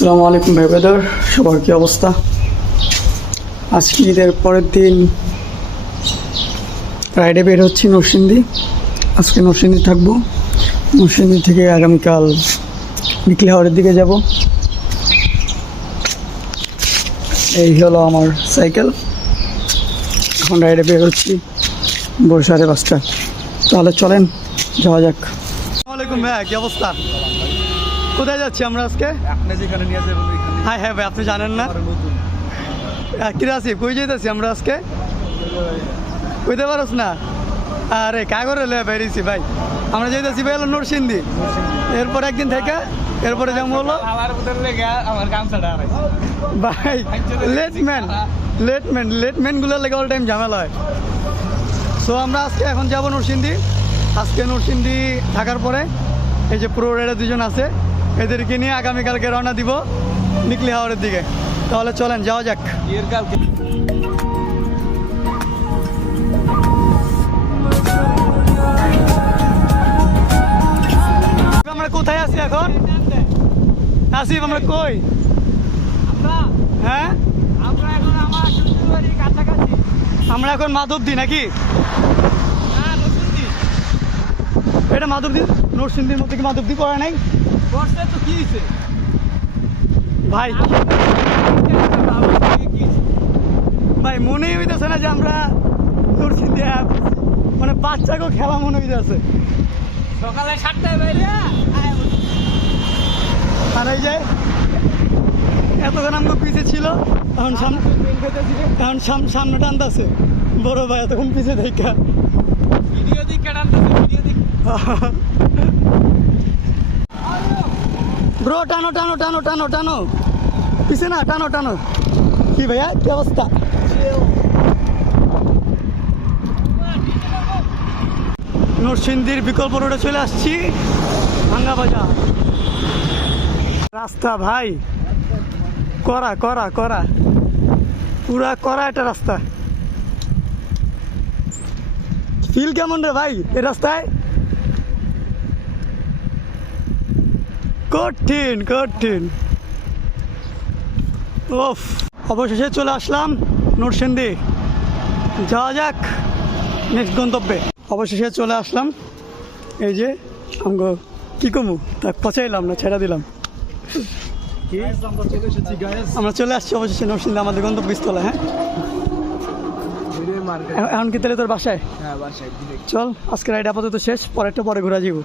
আসসালামু আলাইকুম, ভাই ব্রাদার। সবার কি অবস্থা? আজকে ঈদের পরের দিন ফ্রাইডে বের হচ্ছি নরসিংদী। আজকে নরসিংদী থাকব। নরসিংদী থেকে আগামীকাল বিকলি হাওড়ের দিকে যাব। এই হলো আমার সাইকেল। এখন রাইডে বের হচ্ছি সাড়ে পাঁচটা তাহলে চলেন, যাওয়া যাক। কি অবস্থা? কোথায় যাচ্ছি আমরা আজকে? আপনি যেখানে নিয়ে যাবেন হ্যাঁ হ্যাঁ ভাই আপনি জানেন না? কিরে আসি কই যেতেছি আমরা আজকে? কইতে পারস না? আরে কাগরে লয়ে বেরিয়েছি ভাই। আমরা যেতেছি ভাই হলো নরসিংদী। এরপর একদিন থেকে এরপরে যেমন হলো ভাই লেটম্যান লেটম্যান লেটম্যানগুলোর লেগে অল টাইম ঝামেলা হয়। সো আমরা আজকে এখন যাব নরসিংদী। আজকে নরসিংদী থাকার পরে। এই যে প্রো রেডে দুজন আছে। এদেরকে নিয়ে আগামীকালকে রওনা দিব নিকলি হাওড়ের দিকে। তাহলে চলেন যাওয়া যাক। আমরা কোথায় আছি এখন? আসিফ আমরা কই? হ্যাঁ? আমরা এখন আমার কাছাকাছি। আমরা এখন মাধবদী নাকি? হ্যাঁ এটা মাধবদী নরসিংদীর মধ্যে কি মাধবদী পড়া নাই? বর্ষা তো কি হয়েছে ভাই। ভাই মনেই হইতেছে না যে আমরা নরসিংদী app মানে বাচ্চাকেও খেলা মনে হইতেছে। সকালে সাতটায় বাইরে আর এই যে এতক্ষণ আমাকে পিছিয়ে ছিল এখন সামনে এখন সাম- সামনে টানতেছে। বড় ভাই এতক্ষণ পিছিয়ে দেখা ভিডিও দিক কাটানতেছে ভিডিও দিক। ব্রো, টানো টানো টানো টানো টানো। পিছে না, টানো টানো। কি ভাইয়া, কি অবস্থা? নরসিংদীর বিকল্প রোডে চলে আসছি, ভাঙ্গা বাজার। রাস্তা ভাই, করা করা করা। পুরা করা একটা রাস্তা। ফিল কেমন রে ভাই, এই রাস্তায়? কঠিন কঠিন। ওফ অবশেষে চলে আসলাম নরসিংদী। যাওয়া যাক নেক্সট গন্তব্যে। অবশেষে চলে আসলাম এই যে আমগো কি কমু তা পচাইলাম না ছেড়া দিলাম। আমরা চলে আসছি অবশেষে নরসিংদী আমাদের গন্তব্যস্থলে হ্যাঁ? এখন কি তাহলে তোর বাসায়? হ্যাঁ। চল আজকে রাইড আপাতত শেষ পরে পরেরটা পরে ঘোরা যাব